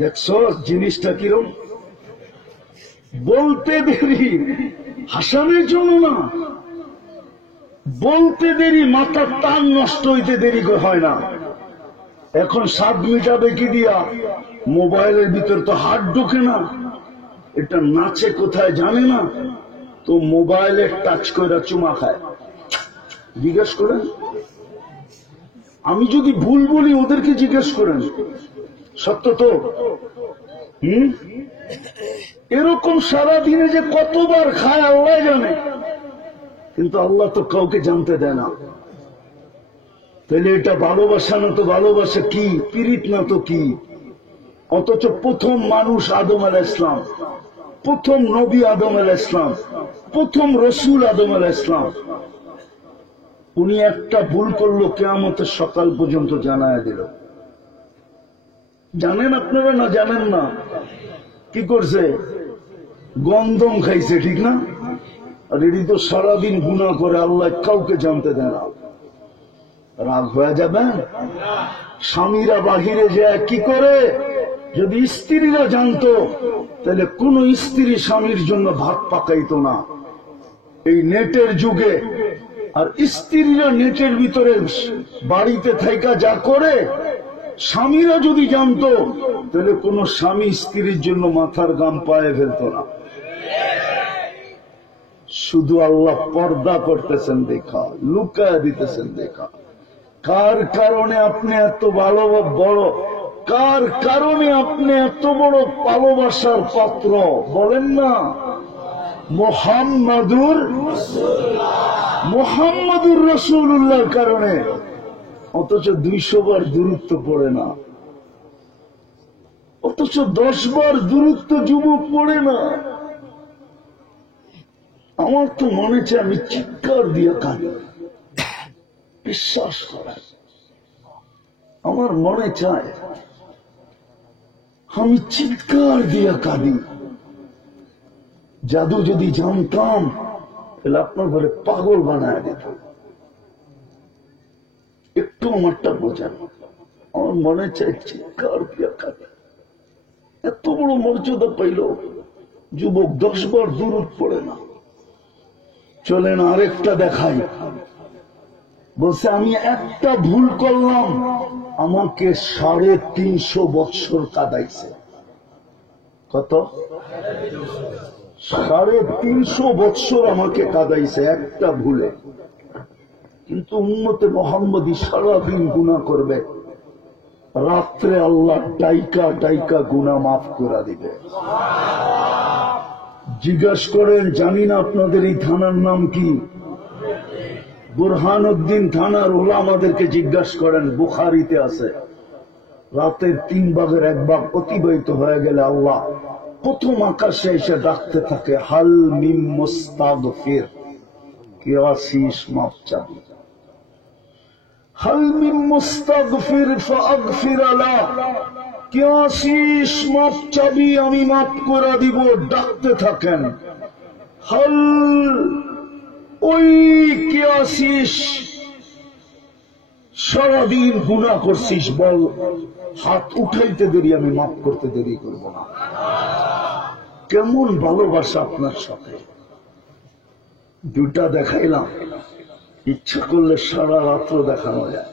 দেখছো জিনিসটা কিরম, বলতে দেরি, হাসানের জন্য না, বলতে দেরি, মাথার টান নষ্ট হইতে দেরি হয় না। এখন স্বাদ মিটাবে কি দিয়া? মোবাইলের ভিতর তো হাত ঢোকে না, এটা নাচে কোথায় জানে না, তো মোবাইলে টাচ করে চুমা খায়। জিজ্ঞেস করেন, আমি যদি ভুল বলি ওদেরকে জিজ্ঞেস করেন, সত্য তো? এরকম সারাদিনে যে কতবার খায় আল্লাহ জানে, কিন্তু আল্লাহ তো কাউকে জানতে দেয় না। তাহলে এটা ভালোবাসা না তো ভালোবাসা কি? পীড়িত না তো কি? অথচ প্রথম মানুষ আদম আলাইহিস সালাম, প্রথম নবী আদম আলাইহিস সালাম, প্রথম রসুল আদম আলাইহিস সালাম, উনি একটা ভুল করলো, কিয়ামতের সকাল পর্যন্ত জানায় দিল। জানেন আপনারা না জানেন না? কি করছে? গন্ধম খাইছে, ঠিক না? আর এটি তো সারাদিন গুনাহ করে, আল্লাহ কাউকে জানতে দেয় না। রাগ হয়ে যাবেন? স্বামীরা বাহিরে যায় কি করে? যদি স্ত্রীরা জানতো তাহলে কোন স্ত্রী স্বামীর জন্য ভাত পাকাইতো না এই নেটের যুগে। আর স্ত্রীরা নেটের ভিতরে বাড়িতে থাইকা যা করে, স্বামীরা যদি জানতো তাহলে কোন স্বামী স্ত্রীর জন্য মাথার গাম পায়ে ফেলতো না। শুধু আল্লাহ পর্দা করতেছেন দেখা, লুকায় দিতেছেন দেখা। কার কারণে আপনি এত ভালো বড়, কার কারণে আপনি এত বড় ভালোবাসার পাত্র বলেন না? মুহাম্মাদুর রাসূলুল্লাহর কারণে। অথচ 200 বার দূরত্ব পড়ে না, অথচ 10 বার দূরত্ব যুবক পড়ে না। আমার তো মনে চায় আমি চিৎকার দিয়ে কাঁদি, বিশ্বাস করেন। আমার মনে চায় আমি চিৎকার দিয়ে কাঁদি। জাদু যদি জানতাম তাহলে আপনার ঘরে পাগল বানায় দিত। একটু আমারটা বোঝেন, আমার মনে চায় চিৎকার দিয়ে কাঁদি। এত বড় মর্যাদা পাইল যুবক 10 বার দূরত পড়ে না। চলেন আরেকটা দেখাই। বলছে আমি একটা ভুল করলাম, আমাকে 350 বছর কাঁদাইছে। কত? 350 বছর আমাকে কাঁদাইছে একটা ভুলে। কিন্তু উম্মতে মুহাম্মদী সারাদিন গুনাহ করবে, রাত্রে আল্লাহ ডাইকা ডাইকা গুনাহ মাফ করে দিবে। জিজ্ঞাসা করেন, জানি না আপনাদের এই থানার নাম কি? বুরহানুদ্দিন থানার ওলামাদেরকে জিজ্ঞাসা করেন, বুখারীতে আছে। রাতের 3 ভাগের 1 ভাগ অতিবাহিত হয়ে গেলে আল্লাহ প্রথম আকাশে এসে ডাকতে থাকে, হাল মিন মুস্তাগফির, কে আসিস মাফ চাবি, হাল মিন মুস্তাগফির ফাগফির লা, কে আসিস মাফ চাবি, আমি মাফ করে দিব। ডাকতে থাকেন, হাল, ওই কে আসিস, সারাদিন গুনাহ করছিস, বল, হাত উঠাইতে দেরি, আমি মাফ করতে দেরি করব না। কেমন ভালোবাসা আপনার সাথে। 2টা দেখাইলাম, ইচ্ছা করলে সারা রাত্র দেখানো যায়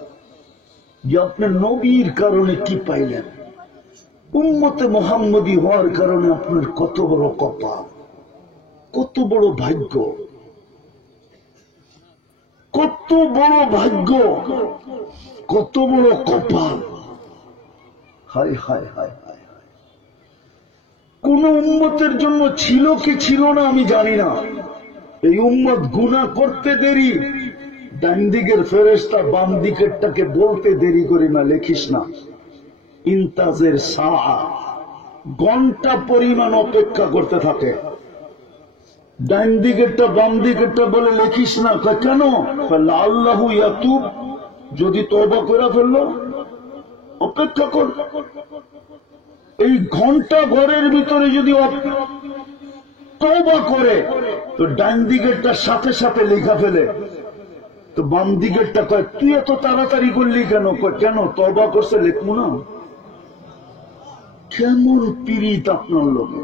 যে আপনি নবীর কারণে কি পাইলেন। উম্মতে মুহাম্মদী হওয়ার কারণে আপনার কত বড় কপাল, কত বড় ভাগ্য, কত বড় ভাগ্য, কত বড় কপাল। হায় হায় হায় হায় হায়। কোন উম্মতের জন্য ছিল কি ছিল না আমি জানি না, এই উম্মত গুনাহ করতে দেরি, ডান দিকের ফেরেশতা বাম দিকেরটাকে বলতে দেরি করি না, লেখিস না। ইন্তাজের সাআ, ঘন্টা পরিমাণ অপেক্ষা করতে থাকে। ডান দিকেরটা বাম দিকেরটা বলে লেখিস না, কেন? আল্লাহু ইয়াতুব, যদি তওবা করে ফেললো, অপেক্ষা কর। এই ঘন্টা ঘরের ভিতরে যদি তওবা করে তো ডান দিকেরটার সাথে সাথে লেখা ফেলে, তো বাম দিকেরটা কয় তুই এত তাড়াতাড়ি করলি কেন? কেন তওবা করছে, লিখবো না? কেমন পীড়িত আপনার লোকে,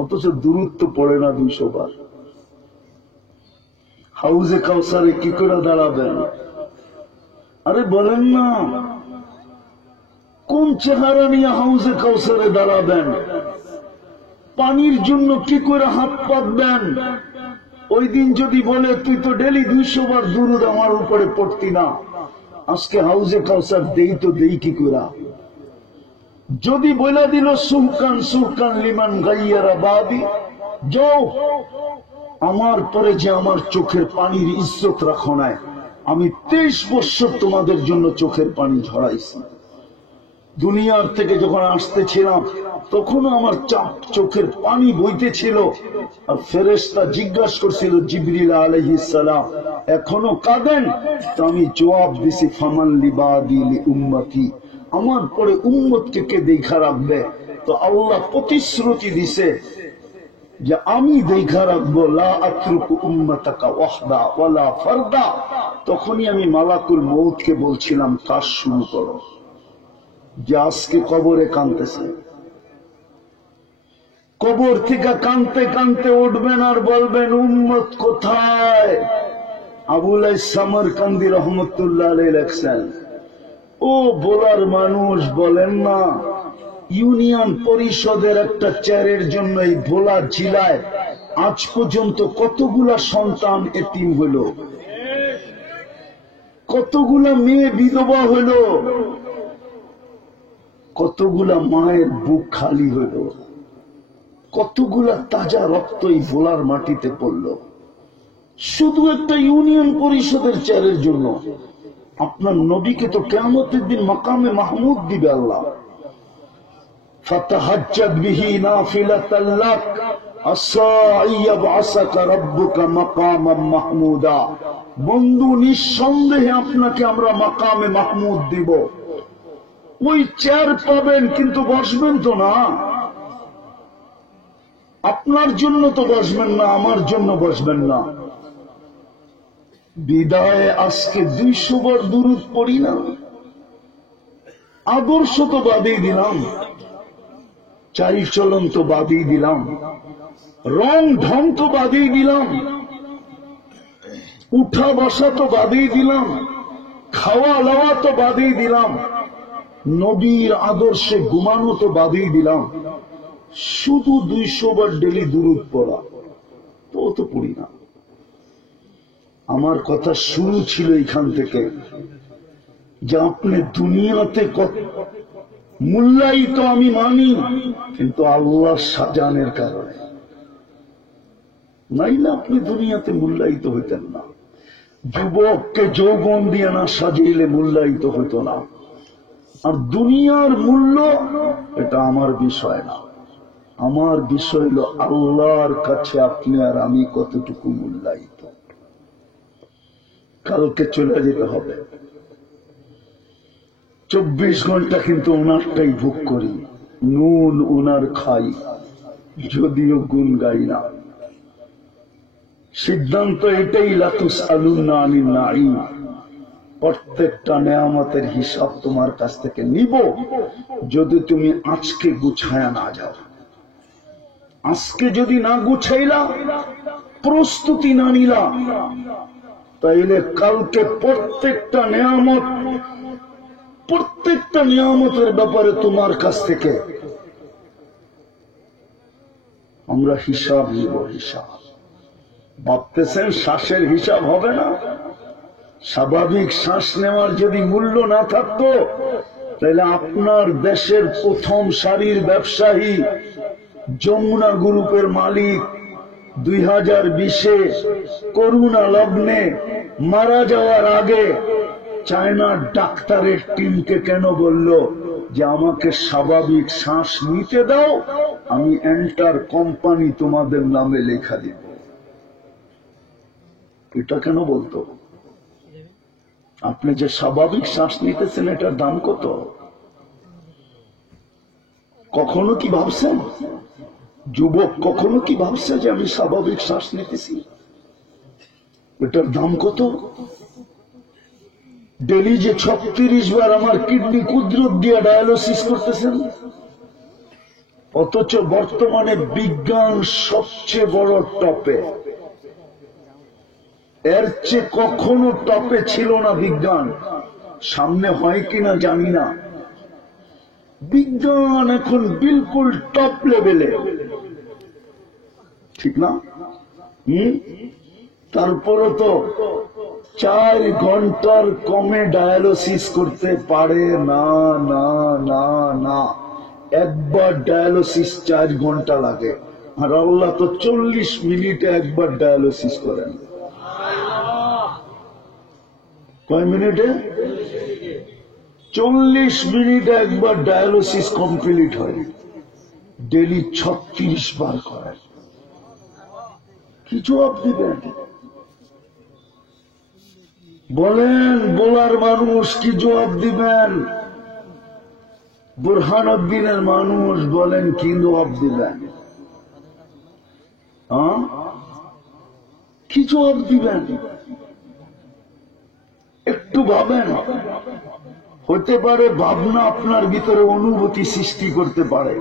অথচ দূরত্ব পড়ে না 200 বার। হাউজে কাউসারে কি করে দাঁড়াবেন? আরে বলেন না, কোন চেহারা নিয়ে হাউজে কাউসারে দাঁড়াবেন? পানির জন্য কি করে হাত পাতবেন? ওই দিন যদি বলে তুই তো ডেলি 200 বার দুরূদ আমার উপরে পড়তি না, আজকে হাউজে কাউসার দেই তো দেই কি করে? যদি বলে দিল সুহকান সুহকান লিমান গাইয়ারা বাদি, যাও আমার পরে যে আমার চোখের পানির ইজ্জত রাখো নাই, আমি 23 বছর তোমাদের জন্য চোখের পানি ঝরাইছি। দুনিয়ার থেকে যখন আসতেছিলাম তখনও আমার চোখের পানি বইতেছিল, আর ফেরেশতা জিজ্ঞাসা করছিল জিবরিল আলাইহিস সালাম এখনো কাঁদেন? তো আমি জবাব দিছি ফামান লিবাদি লিউম্মতি, আমার পরে উম্মতকে কে দেখা রাখবে? তো আল্লাহ প্রতিশ্রুতি দিছে যে আমি দেখা রাখবো, লা আতরুকু উম্মাতাকা ওয়াহদা ওয়ালা ফারদা। তখনই আমি মালাকুল মউতকে বলছিলাম কাজ শুরু করো, যে আজকে কবরে কাঁদতেছে, কবর থেকে কাঁদতে কাঁদতে উঠবেন আর বলবেন উম্মত কোথায়? আবুল সামরকান্দি রহমতুল্লাহ আলাইহি লেখছেন, ও বলার মানুষ বলেন না, ইউনিয়ন পরিষদের একটা চেয়ারের জন্য এই ভোলা জেলায় আজ পর্যন্ত কতগুলা সন্তান এতিম হইল, কতগুলা মেয়ে বিধবা হইল, কতগুলা মায়ের বুক খালি হইল, কতগুলা তাজা রক্ত এই ভোলার মাটিতে পড়ল, শুধু একটা ইউনিয়ন পরিষদের চেয়ারের জন্য। আপনার নবীকে তো কিয়ামতের দিন মাকামে মাহমুদ দিবে আল্লাহ। ফাতাহাজ্জাদ বিহি নাফিলাতাল লাক আসা আইয়াবআসাকা রাব্বুকা মাকামান মাহমুদা। বন্ধু, নিঃসন্দেহে আপনাকে আমরা মাকামে মাহমুদ দিব। ওই চেয়ার পাবেন, কিন্তু বসবেন তো না। আপনার জন্য তো বসবেন না, আমার জন্য বসবেন না। বিদায় আজকে 200 বার দুরূদ পড়ি না, আদর্শ তো বাদই দিলাম, চালচলন তো বাদই দিলাম, রং ঢং তো বাদই দিলাম, উঠা বসা তো বাদই দিলাম, খাওয়া লাওয়া তো বাদই দিলাম, নবীর আদর্শে ঘুমানো তো বাদই দিলাম। শুধু 200 বার ডেলি দুরূদ পড়া তো পড়ি না। আমার কথা শুরু ছিল এখান থেকে যে আপনি দুনিয়াতে মূল্যায়িত আমি মানি, কিন্তু আল্লাহ সাজানের কারণে, নাইলে আপনি দুনিয়াতে মূল্যায়িত হইতেন না। যুবককে যৌবন দিয়ে না সাজিলে মূল্যায়িত হইত না। আর দুনিয়ার মূল্য এটা আমার বিষয় না, আমার বিষয় হল আল্লাহর কাছে আপনি আর আমি কতটুকু মূল্যায়িত। কালকে চলে যেতে হবে, 24 ঘন্টা কিন্তু ওনারটাই ভোগ করি, নুন ওনার খাই, যদিও গুণ গাই না। সিদ্ধান্ত এটাই, লাতুস আলুন্না আনিন নাঈম, প্রত্যেকটা নেয়ামতের হিসাব তোমার কাছ থেকে নিব যদি তুমি আজকে গুছায়া না যাও। আজকে যদি না গুছাইলা, প্রস্তুতি না নিলা, তাইলে কালকে প্রত্যেকটা নিয়ামতের ব্যাপারে তোমার কাছ থেকে আমরা হিসাব নিব। হিসাব ভাবতেছেন শ্বাসের হিসাব হবে না? স্বাভাবিক শ্বাস নেওয়ার যদি মূল্য না থাকতো, তাহলে আপনার দেশের প্রথম সারির ব্যবসায়ী যমুনা গ্রুপের মালিক 2020-এ করোনা লগ্নে মারা যাওয়ার আগে চায়নার ডাক্তারের টিমকে কেন বলল যে আমাকে স্বাভাবিক শ্বাস নিতে দাও, আমি এন্টার কোম্পানি তোমাদের নামে লেখা দিব? এটা কেন বলতো? আপনি যে স্বাভাবিক শ্বাস নিতেছেন, এটার দাম কত? কখনো কি ভাবছেন? যুবক কখনো কি ভাবছে যে আমি স্বাভাবিক শ্বাস নিতেছি? এটার দাম কত? ⁻ ডেলি যে 36 বার আমার কিডনি কুদরত দিয়ে ডায়ালিসিস করতেছেন, অথচ বর্তমানে বিজ্ঞান সবচেয়ে বড় টপে। এর চেয়ে কখনো টপে ছিল না বিজ্ঞান, সামনে হয় কিনা জানি না। বিজ্ঞান এখন বিলকুল টপ লেভেলে, ঠিক না? তারপরে তো 4 ঘন্টার কমে ডায়ালিসিস করতে পারে না। না না না, একবার ডায়ালিসিস 4 ঘন্টা লাগে, আর আল্লাহ তো 40 মিনিটে একবার ডায়ালিসিস করেন। কয় মিনিটে? 40 মিনিটে একবার ডায়ালিসিস কমপ্লিট হয়। ডেলি 36 বার করেন। কি জবাব দিবেন বলেন? বলার মানুষ কি জবাব দিবেন? বুরহানুদ্দিনের মানুষ বলেন কি জবাব দিবেন? কি জবাব দিবেন? একটু ভাবেন। হতে পারে ভাবনা আপনার ভিতরে অনুভূতি সৃষ্টি করতে পারে।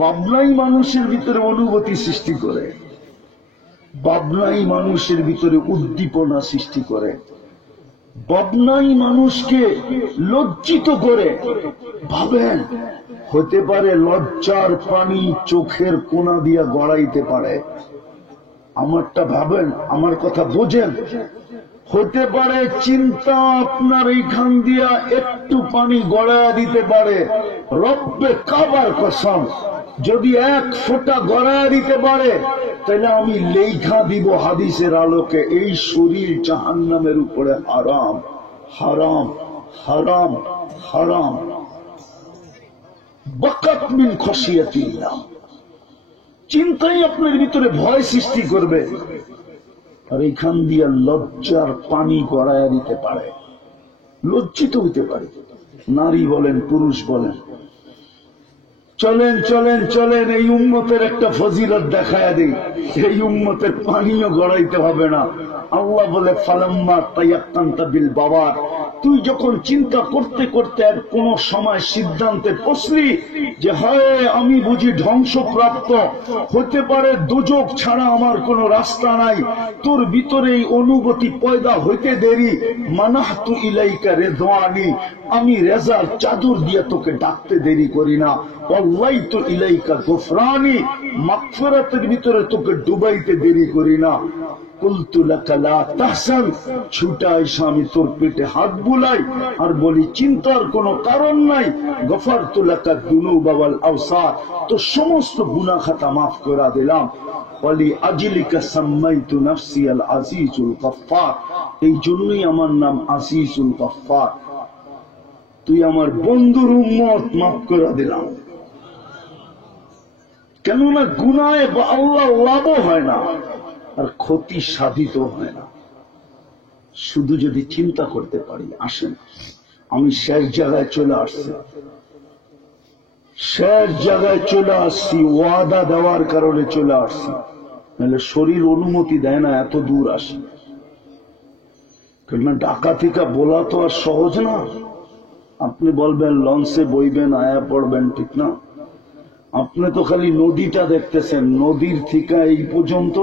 ভাবনাই মানুষের ভিতরে অনুভূতি সৃষ্টি করে, ভাবনাই মানুষের ভিতরে উদ্দীপনা সৃষ্টি করে, ভাবনাই মানুষকে লজ্জিত করে। ভাবেন, হতে পারে লজ্জার পানি চোখের কোনা দিয়া গড়াইতে পারে। আমারটা ভাবেন, আমার কথা বোঝেন। হতে পারে চিন্তা আপনার এইখান দিয়া একটু পানি গড়াইয়া দিতে পারে। রব্বে কাবার কসম, যদি 1 ফোঁটা গড়াইয়া দিতে পারে, তাহলে আমি লেখা দিব হাদিসের আলোকে, এই শরীর জাহান্নামের উপরে হারাম হারাম হারাম হারাম। বাকাত মিন খশিয়াতিল্লাহ, চিন্তাই আপনার ভিতরে ভয় সৃষ্টি করবে, আর এখান দিয়ে লজ্জার পানি গড়াইয়া দিতে পারে। লজ্জিত হইতে পারে, নারী বলেন পুরুষ বলেন। চলেন চলেন চলেন, এই উম্মতের একটা ফজিলত দেখায়া দিই। এই উম্মতের পানিও গড়াইতে হবে না। আল্লাহ বলে ফালাম্মা তায়াক্কানতা বিল বাবার, তুই যখন চিন্তা করতে করতে আর কোন সময় সিদ্ধান্তে পৌঁছলি যে হয় আমি বুঝি ধ্বংসপ্রাপ্ত, হতে পারে দুজক ছাড়া আমার কোন রাস্তা নাই, তোর ভিতরে এই অনুভূতি পয়দা হইতে দেরি। মানাহতু ইলাইকা রিদওয়ানি, আমি রেজার চাদর দিয়ে তোকে ডাকতে দেরি করি না। ওয়াল্লাইতু ইলাইকা গুফরানি, মাগফিরাতের ভিতরে তোকে ডুবাইতে দেরি করি না। কুলতু লাকা লা তাহসান, ছুটা এসে আমি তোর পেটে হাত বুলাই আর বলি চিন্তার কোনো কারণ নাই। গফারতু লাকা যুনুবা ওয়াল আওসাত, তো সমস্ত গুনাহ খাতা মাফ করে দিলাম। ওয়ালি আজলিকা সাম্মাইতু নাফসি আল আজিজুল গফফার, এই জন্যই আমার নাম আজিজুল গফফার। তুই আমার বন্ধুর উম্মত, মাফ করে দিলাম। কেননা গুনাহে আল্লাহ লাভও হয় না আর ক্ষতি সাধিত হয় না, শুধু যদি চিন্তা করতে পারি। আসেন, আমি শেষ জায়গায় চলে আসছি, শেষ জায়গায় চলে আসছি, ওয়াদা দেওয়ার কারণে চলে আসছি, নাহলে শরীর অনুমতি দেয় না এত দূর আসি। কেননা ঢাকা থেকে বলা তো আর সহজ না। আপনি বলবেন লঞ্চে বইবেন, আয়া পড়বেন, ঠিক না? আপনি তো খালি নদীটা দেখতেছেন, নদীর থেকে এই পর্যন্ত,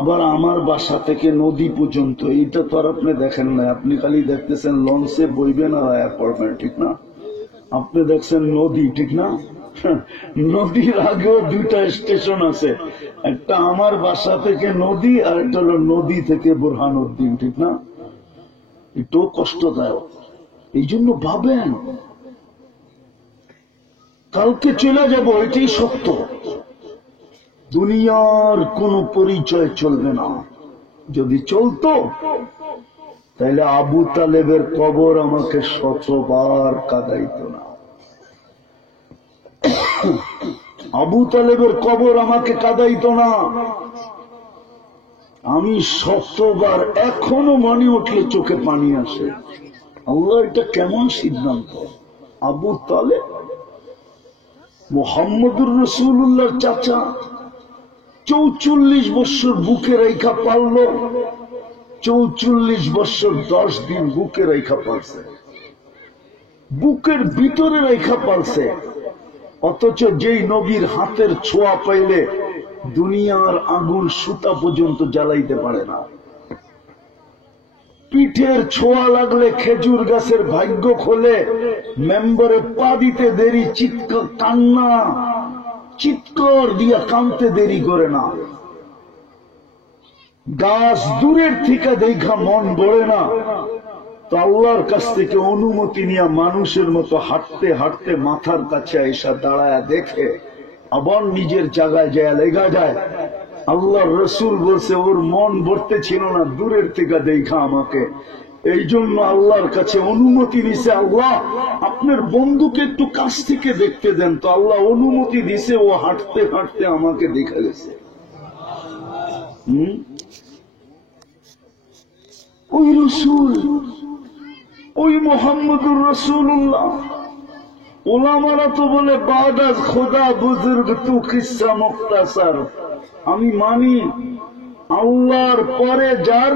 আবার আমার বাসা থেকে নদী পর্যন্ত, এইটা তো আর আপনি দেখেন না। আপনি খালি দেখতেছেন লঞ্চে বইবেন আর আয়া পড়বেন, ঠিক না? আপনি দেখছেন নদী, ঠিক না? নদীর আগেও 2টা স্টেশন আছে, একটা আমার বাসা থেকে নদী আর একটা হলো নদী থেকে বুরহানুদ্দিন, ঠিক না? একটু কষ্টদায়ক। এই জন্য ভাবেন কালকে চলে যাব, এটাই সত্য। দুনিয়ার কোন পরিচয় চলবে না। যদি চলতো তাহলে আবু তালেবের কবর আমাকে 100বার কাঁদাইত না। আবু তালেবের কবর আমাকে কাঁদাইত না। আমি 100বার, এখনো মনে উঠলে চোখে পানি আসে। আল্লাহ, এটা কেমন সিদ্ধান্ত? আবু তালেব মুহাম্মদুর রাসূলুল্লাহর চাচা, 44 বছর বুকে রেখা পালল, 44 বছর 10 দিন বুকে রেখা পালছে, বুকের ভিতরে রেখা পালছে। অথচ যেই নবীর হাতের ছোঁয়া পাইলে দুনিয়ার আগুন সুতা পর্যন্ত জ্বালাইতে পারে না, পিঠের ছোঁয়া লাগলে খেজুর গাছের ভাগ্য খোলে, মেম্বারে পা দিতে দেরি, চিৎকার দিয়া কানতে দেরি করে না, গাছ দূরের থেকে দেখা মন গড়ে না, তো আল্লাহর কাছ থেকে অনুমতি নিয়ে মানুষের মতো হাঁটতে হাঁটতে মাথার কাছে এসা দাঁড়ায় দেখে আবার নিজের জায়গায় যায় লেগা যায়। আল্লাহর রসুল বলছে ওর মন ভরতে ছিল না, দূরের থেকে দেখা আমাকে, এই জন্য আল্লাহর কাছে অনুমতি দিছে, আল্লাহ আপনার বন্ধুকে একটু কাছ থেকে দেখতে দেন, তো আল্লাহ অনুমতি দিছে, ও হাঁটতে হাঁটতে আমাকে দেখা গেছে। ওই রসুল, ওই মোহাম্মদুর রসুল্লাহ। ওলামারা তো বলে বাদাজ খোদা বুজুর্গ তু কিসা মুক্তাসার। আমি মানি আল্লাহর পরে যার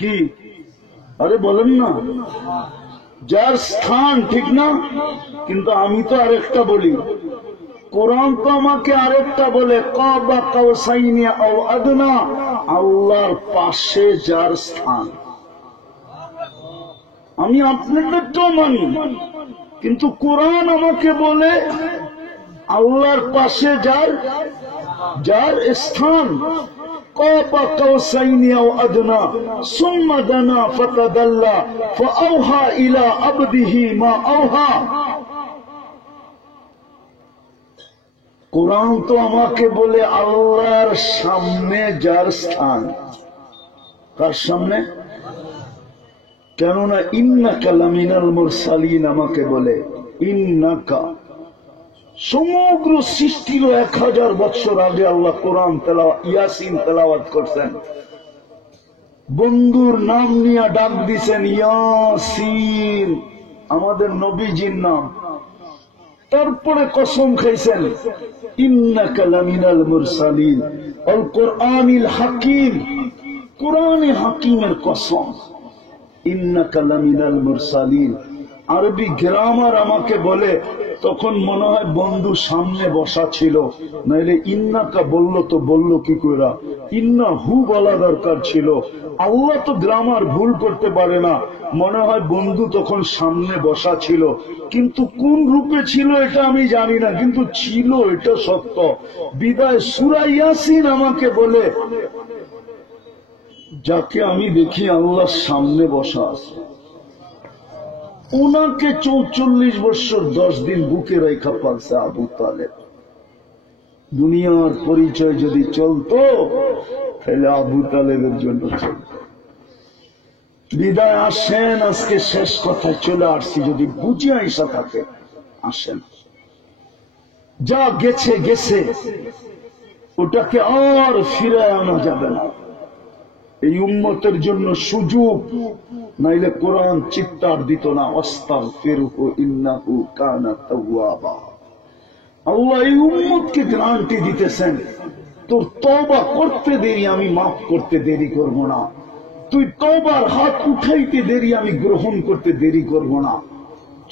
কি, আরে বলেন না, যার স্থান, ঠিক না? কিন্তু আমি তো আরেকটা বলি, কোরআন তো আমাকে আরেকটা বলে কাবা কাউসাইনি আও আদনা, আল্লাহর পাশে যার স্থান। আমি আপনাদেরটাও মানি, কিন্তু কোরআন আমাকে বলে আল্লাহর পাশে যার স্থান। কাবা কাউসাইনি আও আদনা সুম্মা দানা ফাতাদাল্লা ফাআওহা ইলা আবদিহি মা আওহা। কোরআন তো আমাকে বলে আল্লাহর সামনে যার স্থান। কার সামনে? কেননা ইন্নাকা লামিনাল মুরসালিন আমাকে বলে, ইন্নাকা। সমগ্র সৃষ্টির 1000 বছর আগে আল্লাহ কোরআন ইয়াসিন তেলাওয়াত করছেন, বন্ধুর নাম নিয়ে ডাক দিছেন ইয়াসিন, আমাদের নবীজির নাম। তারপরে কসম খাইছেন ইন্নাকা লামিনাল মুরসালিন ওয়াল কুরআনিল হাকিম, কুরআনে হাকিমের কসম, ইন্নাকা লামিনাল মুরসালিন। আরবি গ্রামার আমাকে বলে, তখন মনে হয় বন্ধু সামনে বসা ছিল, নাইলে ইন্নাকা বললো তো বললো কি করে, ইন্না হু বলা দরকার ছিল। আল্লাহ তো গ্রামার ভুল করতে পারে না, মনে হয় বন্ধু তখন সামনে বসা ছিল, কিন্তু কোন রূপে ছিল এটা আমি জানি না, কিন্তু ছিল এটা সত্য। বিদায় সূরা ইয়াসিন আমাকে বলে, যাকে আমি দেখি আল্লাহর সামনে বসা আছে, উনাকে 44 বছর 10 দিন বুকে রেখা পালছে আবু তালেব। দুনিয়ার পরিচয় যদি চলতো তাহলে আবু তালেবের জন্য চলত। বিদায় আসেন, আজকে শেষ কথা চলে আসছি, যদি বুঝে আইসা থাকে আসেন। যা গেছে গেছে, ওটাকে আর ফিরে আনা যাবে না। এই উম্মতের জন্য সুযোগ, নাইলে কোরআন চিৎকার দিত না, আস্তাগফিরহু ইন্নাহু কানা তাওয়াবা। আল্লাহ এই উম্মতকে গ্যারান্টি দিতেছেন, তোর তওবা করতে দেরি আমি মাফ করতে দেরি করব না, তুই তওবার হাত উঠাইতে দেরি আমি গ্রহণ করতে দেরি করব না।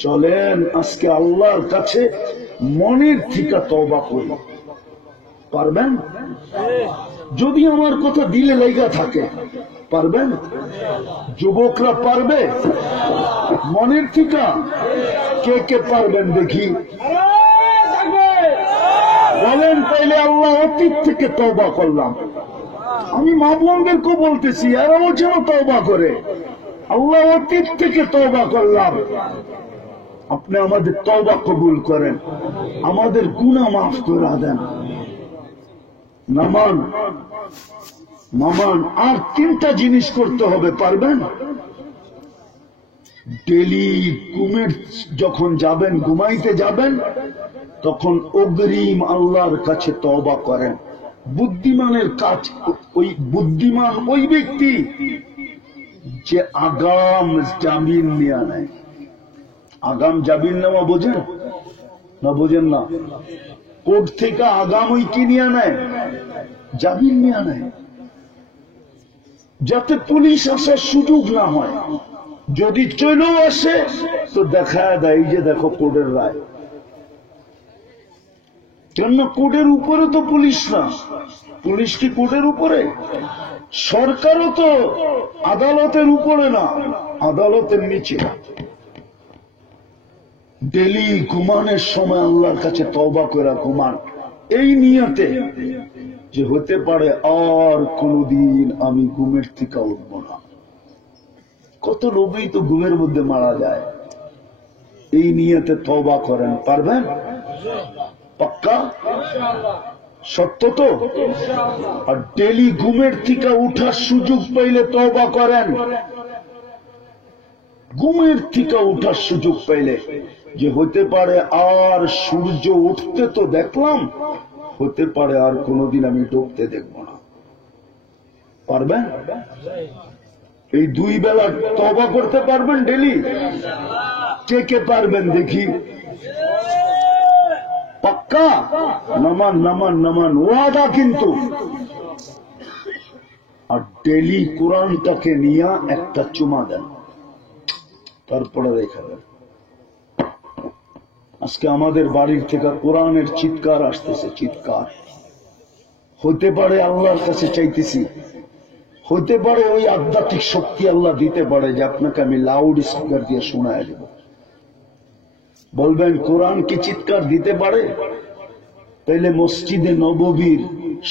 চলেন আজকে আল্লাহর কাছে মনের থেকে তওবা করি। পারবেন? যদি আমার কথা দিলে লাগা থাকে, পারবেন? যুবকরা পারবে মনের থেকে? কে কে পারবেন দেখি বলেন। তাইলে আল্লাহ অতীত থেকে তওবা করলাম। আমি মা বোনদেরকে বলতেছি, এরাও যেন তওবা করে। আল্লাহ অতীত থেকে তওবা করলাম, আপনি আমাদের তওবা কবুল করেন, আমাদের গুনাহ মাফ করে দেন। নামান আর 3টা জিনিস করতে হবে, পারবেন? ডেলি যখন যাবেন, ঘুমাইতে যাবেন, তখন অগ্রিম আল্লাহর কাছে তওবা করেন। বুদ্ধিমানের কাজ, ওই বুদ্ধিমান ওই ব্যক্তি যে আগাম জামিন নেওয়া নেয়। আগাম জামিন নেওয়া বোঝেন না? বোঝেন না? কোর্ট থেকে আগাম ওই কি নিয়ে নেয়? জামিন নিয়ে নেয়, যাতে পুলিশ আসার সুযোগ না হয়। যদি চলেও আসে তো দেখা দেয়, এই যে দেখো কোর্টের রায়, কেন কোর্টের উপরে তো পুলিশ না, পুলিশ কি কোর্টের উপরে? সরকারও তো আদালতের উপরে না, আদালতের নিচে। ডেলি ঘুমানোর সময় আল্লাহর কাছে তওবা করে ঘুমান, এই নিয়তে যে হতে পারে আর কোনদিন আমি ঘুমের থেকে উঠব না। কত লোভী তো ঘুমের মধ্যে মারা যায়। এই নিয়তে তওবা করেন, পারবেন? পাক্কা সত্য তো? আর ডেলি ঘুমের থেকে উঠার সুযোগ পাইলে তওবা করেন। ঘুমের থেকে উঠার সুযোগ পাইলে যে হতে পারে আর সূর্য উঠতে তো দেখলাম, হতে পারে আর কোনদিন আমি ডুবতে দেখব না। পারবেন? এই 2 বেলা তওবা করতে পারবেন ডেলি? কে কে পারবেন দেখি? পাক্কা? নামান নামান নামান, ওয়াদা কিন্তু। আর ডেলি কোরআনটাকে নিয়ে একটা চুমা দেন, তারপরে রেখে দেন। আজকে আমাদের বাড়ির থেকে কোরআনের চিৎকার আসতেছে, চিৎকার। হতে পারে আল্লাহর কাছে চাইতেছি, হতে পারে ওই আধ্যাত্মিক শক্তি আল্লাহ দিতে পারে যে আপনাকে আমি লাউড স্পিকার দিয়ে শোনায় দেব। বলবেন কোরআন কি চিৎকার দিতে পারে? তাইলে মসজিদে নববীর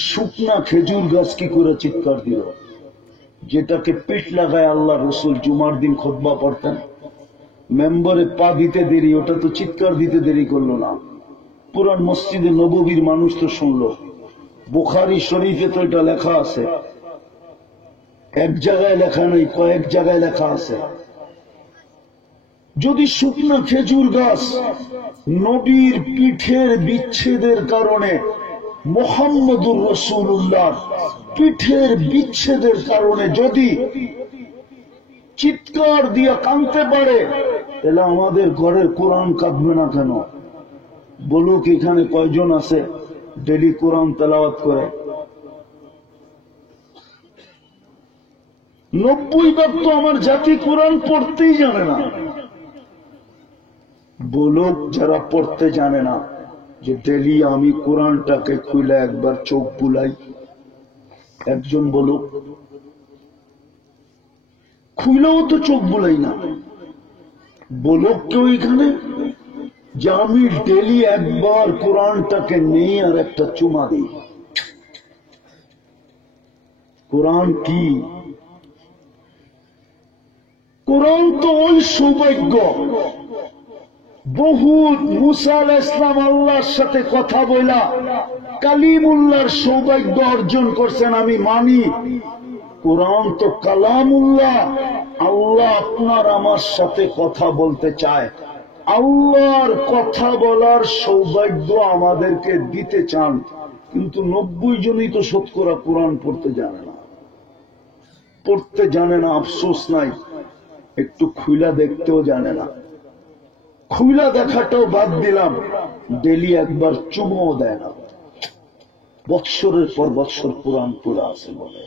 শুকনা খেজুর গাছ কি করে চিৎকার দিল? যেটাকে পেট লাগায় আল্লাহ রসুল জুমার দিন খুতবা পড়তেন, মেম্বারে পা দিতে দেরি, ওটা তো চিৎকার দিতে দেরি করলো না। পুরান মসজিদে নববীর মানুষ তো শুনলো। বুখারী শরীফে তো এটা লেখা আছে, এক জায়গায় লেখা নেই, কয়েক জায়গায় লেখা আছে। যদি শুকনা খেজুর গাছ নবীর পিঠের বিচ্ছেদের কারণে, মুহাম্মদুর রাসূলুল্লাহ পিঠের বিচ্ছেদের কারণে যদি চিৎকার দিয়ে কাঁদতে পারে, তাহলে আমাদের ঘরের কোরআন কাঁদবে না কেন? বলুক এখানে কয়জন আছে ডেলি কোরআন তেলাওয়াত করে? 90% তো আমার জাতি কোরআন পড়তেই জানে না। বলুক যারা পড়তে জানে না যে ডেলি আমি কোরআনটাকে খুলে একবার চোখ বুলাই। একজন বলুক। খুলেও তো চোখ বুলাই না। বলুক কেউ এখানে যে আমি ডেলি একবার কোরআনটাকে নিয়ে আর একটা চুমা দিই। কোরআন কি? কোরআন তো ওই সৌভাগ্য, বহুত মুসা আলাইহিস সালাম আল্লাহর সাথে কথা বলা কালিমুল্লাহর সৌভাগ্য অর্জন করছেন, আমি মানি। কোরআন তো কালামুল্লাহ, আল্লাহ আপনার আমার সাথে কথা বলতে চায়, আল্লাহর কথা বলার সৌভাগ্য আমাদেরকে দিতে চান। কিন্তু 90 জনই তো শতকরা কোরআন পড়তে জানে না, পড়তে জানে না। আফসোস নাই, একটু খুইলা দেখতেও জানে না। খুইলা দেখাটাও বাদ দিলাম, ডেলি একবার চুমও দেয় না। বৎসরের পর বৎসর কোরআন পড়া আছে বলে।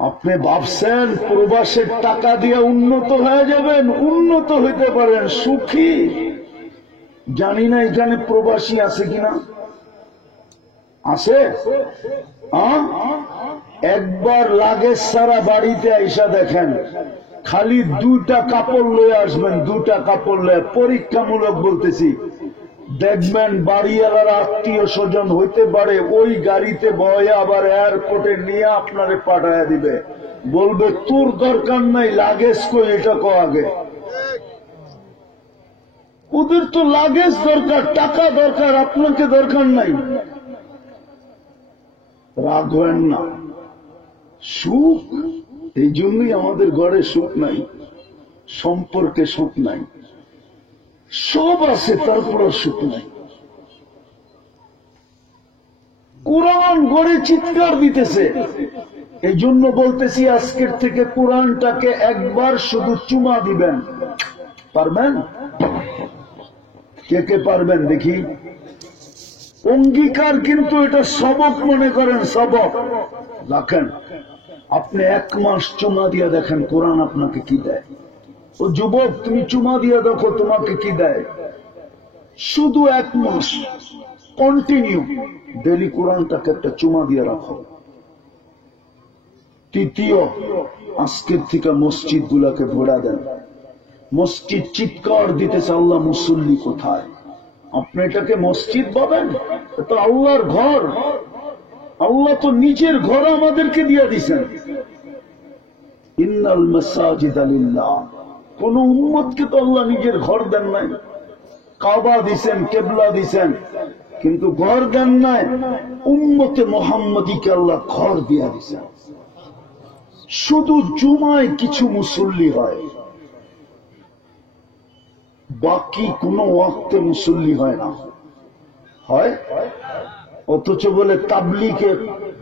আপনি ভাবছেন প্রবাসের টাকা দিয়ে উন্নত হয়ে যাবেন? উন্নত হইতে পারেন, সুখী। জানি না এখানে প্রবাসী আছে কিনা। আছে? একবার লাগেজ সারা বাড়িতে আইসা দেখেন, খালি 2টা কাপড় লয়ে আসবেন, 2টা কাপড় লয়ে। পরীক্ষামূলক বলতেছি, দেখবেন বাড়িওয়ালার আত্মীয় স্বজন হইতে পারে ওই গাড়িতে বয়ে আবার এয়ারপোর্টে নিয়ে আপনারে পাঠায় দিবে। বলবে তোর দরকার নাই, লাগেজ কই এটা কো আগে। ওদের তো লাগেজ দরকার, টাকা দরকার, আপনাকে দরকার নাই। রাগ হয় না। সুখ, এই জন্যই আমাদের ঘরে সুখ নাই, সম্পর্কে সুখ নাই। সব আছে তারপরে সুখ নাই। কোরআন ঘরে চিৎকার দিতেছে। এই জন্য বলতেছি আজকের থেকে কোরআনটাকে একবার শুধু চুমা দিবেন। পারবেন? কে কে পারবেন দেখি? অঙ্গীকার কিন্তু এটা সবক মনে করেন, সবক রাখেন। আপনি 1 মাস চুমা দিয়ে দেখেন কোরআন আপনাকে কি দেয়। ও যুবক, তুমি চুমা দিয়ে দেখো তোমাকে কি দেয়। শুধু 1 মাস কন্টিনিউ ডেলি কোরআনটাকে একটা চুমা দিয়ে রাখো। তৃতীয়, আজকের থেকে মসজিদ গুলাকে ভরা দেন। মসজিদ চিৎকার দিতেছে, আল্লাহ মুসল্লি কোথায়? আপনি এটাকে মসজিদ পাবেন? তো আল্লাহর ঘর, আল্লাহ তো নিজের ঘর আমাদেরকে দিয়ে দিছেন। ইন্নাল মাসাজিদ লিল্লাহ, কোন উম্মতকে তো আল্লাহ নিজের ঘর দেন নাই। কাবা দিছেন, কেবলা দিছেন, কিন্তু ঘর দেন নাই। উম্মতে মুহাম্মদীকে আল্লাহ ঘর দিয়ে দিছেন। শুধু জুমায় কিছু মুসল্লি হয়, বাকি কোন ওয়াক্তে মুসল্লি হয় না। হয় অথচ বলে তাবলীগে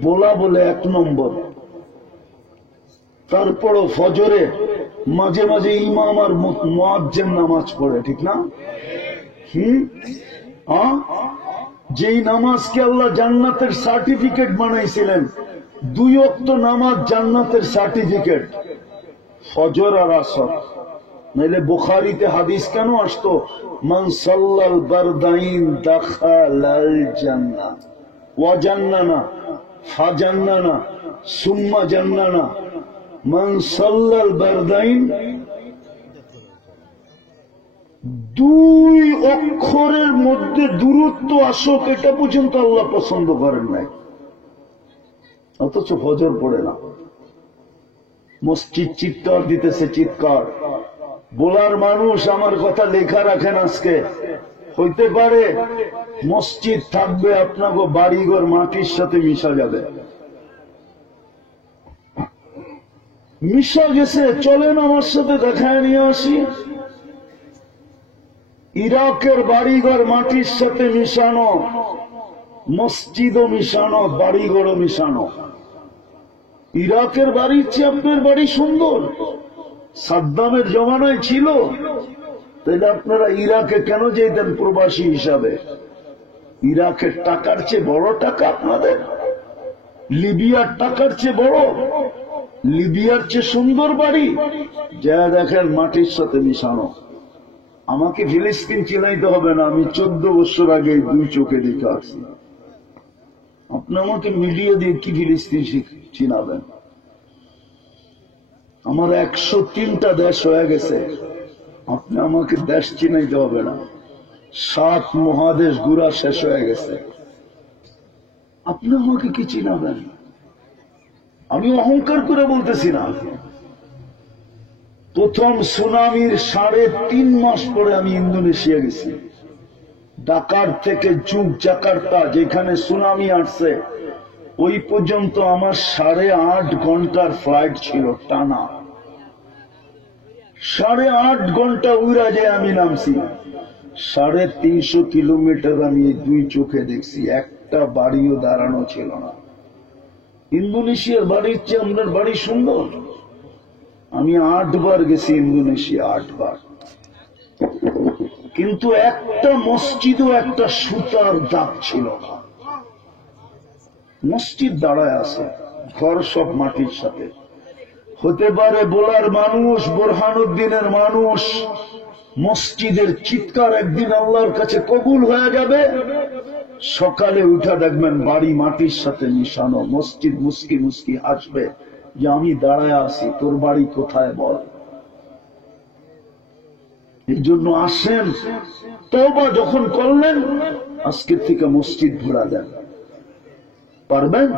বলা বলে 1 নম্বর। তারপরও ফজরে মাঝে মাঝে ইমাম আর মুয়াজ্জিন নামাজ পড়ে, ঠিক না? যেই নামাজকে আল্লাহ জান্নাতের সার্টিফিকেট বানাইছিলেন, 2 ওয়াক্ত নামাজ জান্নাতের সার্টিফিকেট, ফজর আর আসর। নাইলে বুখারীতে হাদিস কেন আসতো, মান সাল্লাল বারদাইন দাখালাল জান্নাহ ওয়া জান্নানা ফাজান্নানা সুম্মা জান্নানা। মান সাল্লাল বারদাইন, 2 অক্ষরের মধ্যে দূরত্ব আসুক, এটা পর্যন্ত আল্লাহ পছন্দ করেন নাই, অথচ ফজর পড়ে না। মসজিদ চিৎকার দিতেছে, চিৎকার। বলার মানুষ আমার কথা লেখা রাখেন। আজকে হইতে পারে মসজিদ থাকবে, আপনাকে বাড়িঘর মাটির সাথে মিশা যাবে। মিশা গেছে, চলেন আমার সাথে দেখায় নিয়ে আসি। ইরাকের বাড়িঘর মাটির সাথে মিশানো, মসজিদও মিশানো, বাড়িঘরও মিশানো। ইরাকের বাড়ির চেয়ে আপনার বাড়ি সুন্দর। সাদ্দামের জমানায় ছিল, তাহলে আপনারা ইরাকে কেন যেতেন প্রবাসী হিসাবে? ইরাকের টাকার চেয়ে বড় টাকা আপনাদের, লিবিয়ার টাকার চেয়ে বড়, লিবিয়ার চেয়ে সুন্দর বাড়ি। যা দেখেন মাটির সাথে মিশানো। আমাকে ফিলিস্তিন চিনাইতে হবে না, আমি 14 বছর আগে 2 চোখে দেখে আসছি। আপনি আমাকে মিডিয়া দিয়ে কি ফিলিস্তিন চিনাবেন? আমার 103টা দেশ হয়ে গেছে, আপনি আমাকে দেশ চিনাইতে হবে না। 7 মহাদেশ ঘুরা শেষ হয়ে গেছে, আপনি আমাকে কি চিনাবেন? আমি অহংকার করে বলতেছি না। প্রথম সুনামির 3.5 মাস পরে আমি ইন্দোনেশিয়া গেছি। ঢাকার থেকে জাকার্তা, যেখানে সুনামি আসছে, ওই পর্যন্ত আমার 8.5 ঘন্টার ফ্লাইট ছিল টানা। 8.5 ঘন্টা উড়া যায় আমি নামছি। 350 কিলোমিটার আমি 2 চোখে দেখছি, একটা বাড়িও দাঁড়ানো ছিল না। ইন্দোনেশিয়ার বাড়ির চেয়ে আপনার বাড়ি সুন্দর। আমি 8 বার গেছি ইন্দোনেশিয়া, 8 বার। কিন্তু একটা মসজিদও একটা সুতার দাগ ছিল না। মসজিদ দাঁড়ায় আছে, ঘর সব মাটির সাথে। হতে পারে বলার মানুষ, বোরহানুদ্দিনের মানুষ, মসজিদের চিৎকার একদিন আল্লাহর কাছে কবুল হয়ে যাবে। সকালে উঠা দেখবেন বাড়ি মাটির সাথে মিশানো। মসজিদ মুস্কি মুস্কি হাসবে যে আমি দাঁড়ায় আছি, তোর বাড়ি কোথায় বল। এই জন্য আসেন, তওবা যখন করলেন, আজকের থেকে মসজিদ ভরা দেন। পারবেন?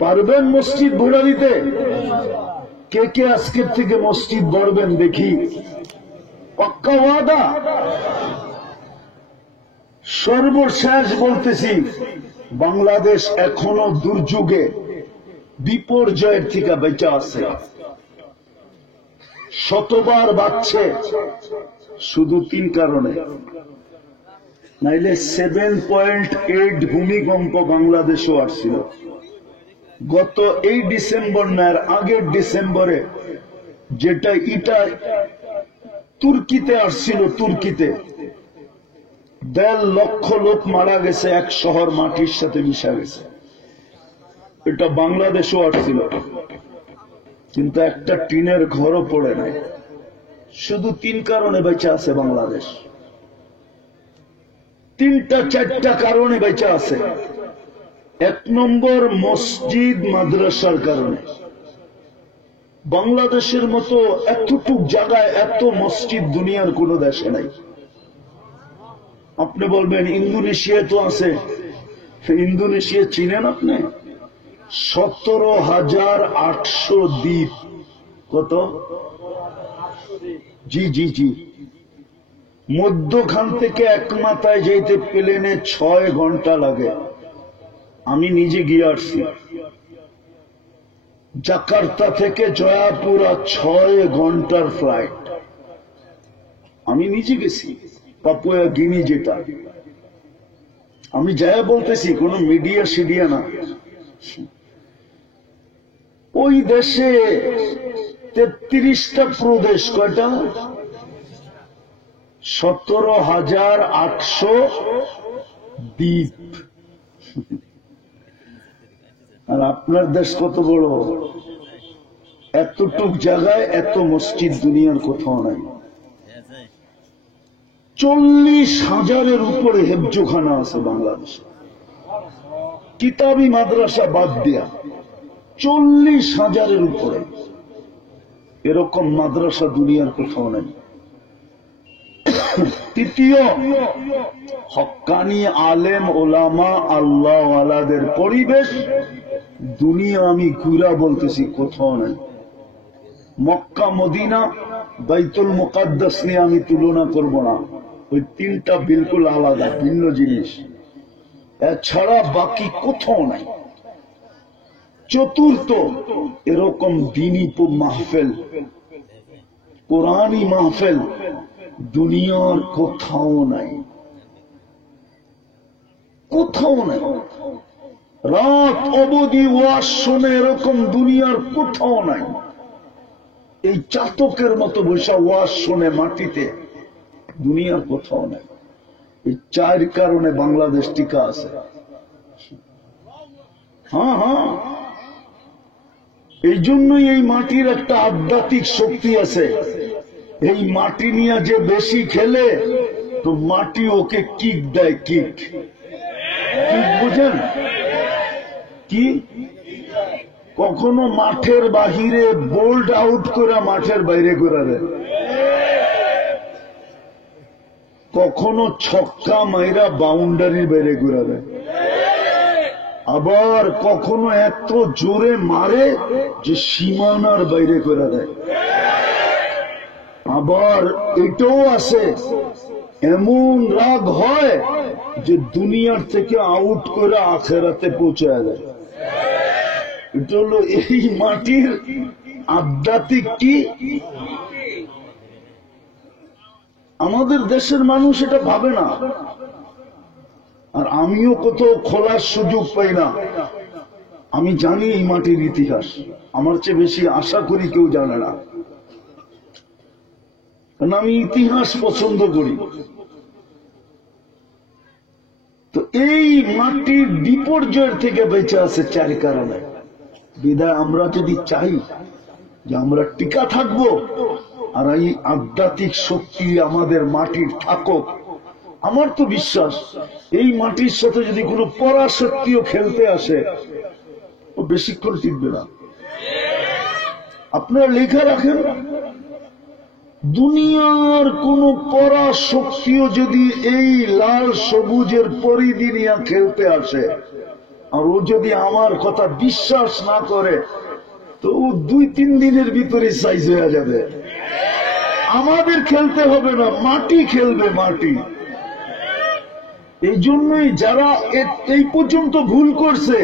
পারবেন মসজিদ ভরা দিতে? কে কে আজকের থেকে মসজিদ ভরবেন দেখি? পাক্কা ওয়াদা? সর্বশেষ বলতেছি, বাংলাদেশ এখনো দুর্যোগে, বিপর্যয়ের থেকে বেঁচে আছে। শতবার বাড়ছে, শুধু 3 কারণে। নাইলে 7.8 ভূমিকম্প বাংলাদেশও আসছিল। গত এই ডিসেম্বর না, এর আগের ডিসেম্বরে, যেটা ইটা তুর্কিতে আসছিল, তুর্কিতে 1.5 লক্ষ লোক মারা গেছে, এক শহর মাটির সাথে মিশা গেছে। এটা বাংলাদেশও আসছিল, কিন্তু একটা টিনের ঘরও পড়ে নাই। শুধু 3 কারণে বেঁচে আছে বাংলাদেশ। তিনটা চারটা কারণে বেঁচে আছে। এক নম্বর, মসজিদ মাদ্রাসার কারণে। বাংলাদেশের মতো এতটুক জায়গায় এত মসজিদ দুনিয়ার কোন দেশে নাই। আপনি বলবেন ইন্দোনেশিয়ায় তো আছে। ইন্দোনেশিয়া চিনেন আপনি? 17,800 দ্বীপ। কত? জি জি জি। মধ্যখান থেকে এক মাথায় যেতে প্লেনে 6 ঘন্টা লাগে। আমি নিজে গিয়ে আসছি। জাকার্তা থেকে জয়াপুরা 6 ঘন্টার ফ্লাইট। আমি নিজে গেছি। পাপুয়া গিনি যেটা আমি যায়া বলতেছি, কোন মিডিয়া সিডিয়া না। ওই দেশে 33টা প্রদেশ। কয়টা? 17,800 দ্বীপ। আর আপনার দেশ কত বড়? এতটুক জায়গায় এত মসজিদ দুনিয়ার কোথাও নাই। 40,000-এর উপরে হেফজোখানা আছে বাংলাদেশে, কিতাবি মাদ্রাসা বাদ দিয়া 40,000-এর উপরে। এরকম মাদ্রাসা দুনিয়ার কোথাও নাই। তৃতীয়, হক্কানি আলেম ওলামা আল্লাহওয়ালাদের পরিবেশ দুনিয়া আমি ঘুরা বলতেছি কোথাও নাই। মক্কা মদিনা বাইতুল মুকাদ্দাস নিয়ে আমি তুলনা করব না, ওই তিনটা বিলকুল আলাদা, ভিন্ন জিনিস। এছাড়া বাকি কোথাও নাই। চতুর্থ, এরকম দ্বীনি মাহফিল, কোরআনী মাহফিল দুনিয়ার কোথাও নাই, কোথাও নাই। রাত অবধি ওয়াজ শুনে এরকম দুনিয়ার কোথাও নাই। এই চাতকের মতো বৈশা ওয়াজ শুনে মাটিতে দুনিয়ার কোথাও নাই। এই 4 কারণে বাংলাদেশ টিকা আছে। হ্যাঁ হ্যাঁ, এই জন্যই এই মাটির একটা আধ্যাত্মিক শক্তি আছে। এই মাটি নিয়ে যে বেশি খেলে তো মাটি ওকে কিক দেয়। কিক কিক বুঝেন কি? কখনো মাঠের বাহিরে বোল্ড আউট করে মাঠের বাইরে করে দেয়, কখনো ছক্কা মাইরা বাউন্ডারির বাইরে করে দেয়, আবার কখনো এত জোরে মারে যে সীমানার বাইরে করে দেয়। আবার এটাও আছে, এমন রাগ হয় যে দুনিয়ার থেকে আউট করে আখেরাতে পৌঁছায় দেয়। এটা হলো এই মাটির আধ্যাত্মিক কি। আমাদের দেশের মানুষ এটা ভাবে না, আর আমিও কোথাও খোলার সুযোগ পাই না। আমি জানি এই মাটির ইতিহাস, আমার চেয়ে বেশি আশা করি কেউ জানে না, কারণ আমি ইতিহাস পছন্দ করি। তো এই মাটির বিপর্যয়ের থেকে বেঁচে আছে 4 কারণে। বিধায় আমরা যদি চাই যে আমরা টিকা থাকবো আর এই আধ্যাত্মিক শক্তি আমাদের মাটির থাকুক, আমার তো বিশ্বাস এই মাটির সাথে যদি কোনো পরাশক্তিও খেলতে আসে ও বেশিক্ষণ টিকবে না। আপনারা লেখা রাখেন, দুনিয়ার কোন পরাশক্তিও যদি এই লাল সবুজের পরিধি নিয়ে খেলতে আসে আর ও যদি আমার কথা বিশ্বাস না করে তো ও 2-3 দিনের ভিতরে সাইজ হয়ে যাবে। আমাদের খেলতে হবে না, মাটি খেলবে, মাটি। এই জন্যই যারা এই পর্যন্ত ভুল করছে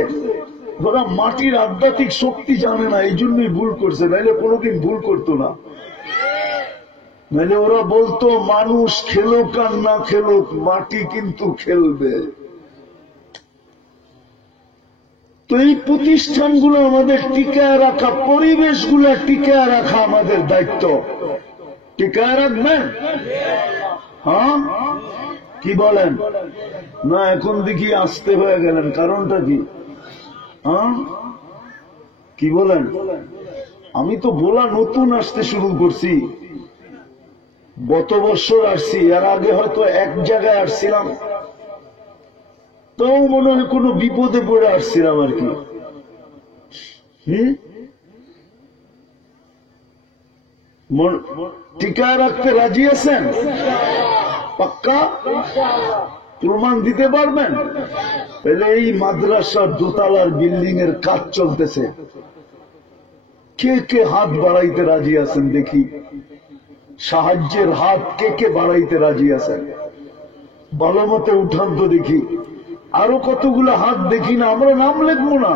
ওরা মাটির আধ্যাত্মিক শক্তি জানে না, এই জন্যই ভুল করছে, নাইলে কোনোদিন ভুল করতো না। নাইলে ওরা বলতো মানুষ খেলুক আর না খেলুক মাটি কিন্তু খেলবে। তো এই প্রতিষ্ঠানগুলো আমাদের টিকায় রাখা, পরিবেশগুলো টিকায় রাখা আমাদের দায়িত্ব। টিকায় রাখবেন? হ্যাঁ, কি বলেন? না এখন দেখি আসতে হয়ে গেলেন, কারণটা কি? হ্যাঁ, কি বলেন? আমি তো বলা নতুন আসতে শুরু করছি, গত বছর আসছি, এর আগে হয়তো এক জায়গায় আসছিলাম, তো মনে হয় কোনো বিপদে পড়ে আসছিলাম আর কি। টিকা রাখতে রাজি আছেন? পাক্কা প্রমাণ দিতে পারবেন? তাহলে এই মাদ্রাসার দোতলার বিল্ডিং এর কাজ চলতেছে, কে কে হাত বাড়াইতে রাজি আছেন দেখি? সাহায্যের হাত কে কে বাড়াইতে রাজি আছেন? ভালো মতে উঠান তো দেখি। আরো কতগুলো হাত দেখি না, আমরা নাম লিখবো না।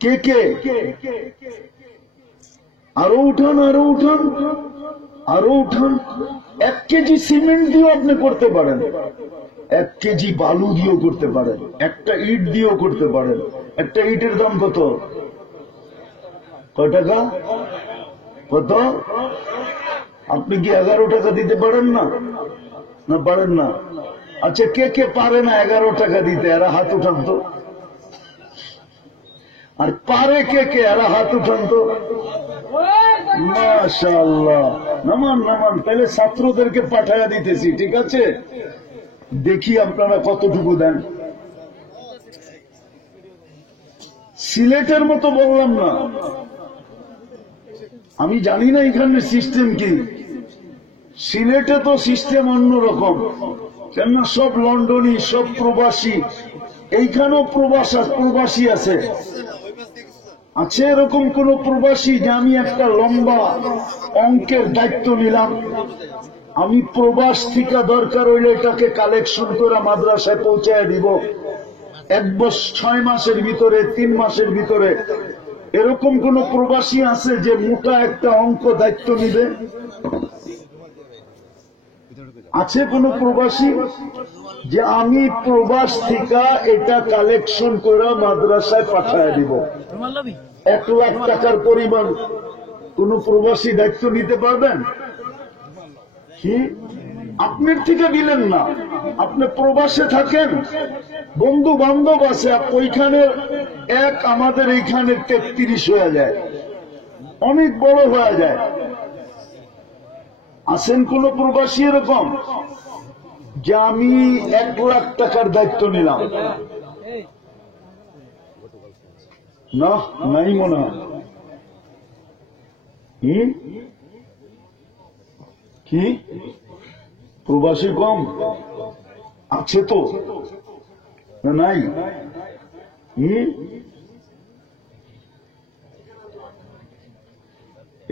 কে কে? আরো উঠান, আরো উঠান, আরো উঠান। 1 কেজি সিমেন্ট দিয়েও আপনি করতে পারেন, 1 কেজি বালু দিয়েও করতে পারেন, একটা ইট দিয়েও করতে পারেন। একটা ইটের দাম কত? কয় টাকা? কত? আপনি কি 11 টাকা দিতে পারেন না? না পারেন না? আচ্ছা, কে কে পারে না 11 টাকা দিতে? এরা হাত উঠান তো। আর পারে কে কে? এরা হাত উঠান তো। মাশাআল্লাহ, নামান নামান। তাহলে ছাত্রদেরকে পাঠাইয়া দিতেছি, ঠিক আছে? দেখি আপনারা কতটুকু দেন। সিলেটের মতো বললাম না, আমি জানি না এখানে সিস্টেম কি। সিলেটে তো সিস্টেম অন্যরকম, কেননা সব লন্ডনী, সব প্রবাসী। এইখানেও প্রবাসী আছে। আছে এরকম কোন প্রবাসী যে আমি একটা লম্বা অঙ্কের দায়িত্ব নিলাম, আমি প্রবাস থেকে দরকার হইলে এটাকে কালেকশন করে মাদ্রাসায় পৌঁছায় দিব 1 বছর 6 মাসের ভিতরে, 3 মাসের ভিতরে? এরকম কোন প্রবাসী আছে যে মোটা একটা অঙ্ক দায়িত্ব নিবে? আছে কোন প্রবাসী যে আমি প্রবাস থেকে এটা কালেকশন করে মাদ্রাসায় পাঠায় দিব? 1 লাখ টাকার পরিমাণ কোন প্রবাসী দায়িত্ব নিতে পারবেন কি? আপনার থেকে দিলেন না, আপনি প্রবাসে থাকেন, বন্ধু বান্ধব আছে, ওইখানে 1 আমাদের এইখানে 33 হয়ে যায়, অনেক বড় হয়ে যায়। আছেন কোন প্রবাসী এরকম যে আমি 1 লাখ টাকার দায়িত্ব নিলাম? না, নাই মনে হয়। কি প্রবাসী কম? আছে তো, নাই?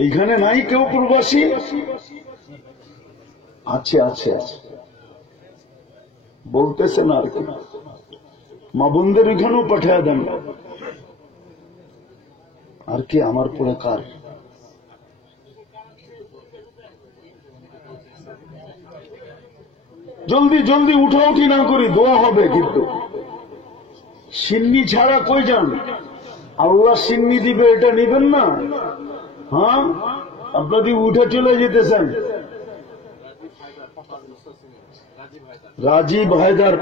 এইখানে নাই কেউ প্রবাসী? আছে, আছে, বলতেছে না আর কি। মা বোনদের এখানেও পাঠিয়ে দেন। আর কি আমার পরে কার? জলদি জলদি উঠাউঠি না করি, দোয়া হবে কিন্তু। সিন্নি ছাড়া কই যান? আল্লাহ সিন্নি দিবে, এটা নিবেন না? হ্যাঁ, আপনাদের উঠে চলে যেতেছেন। রাজীব হায়দার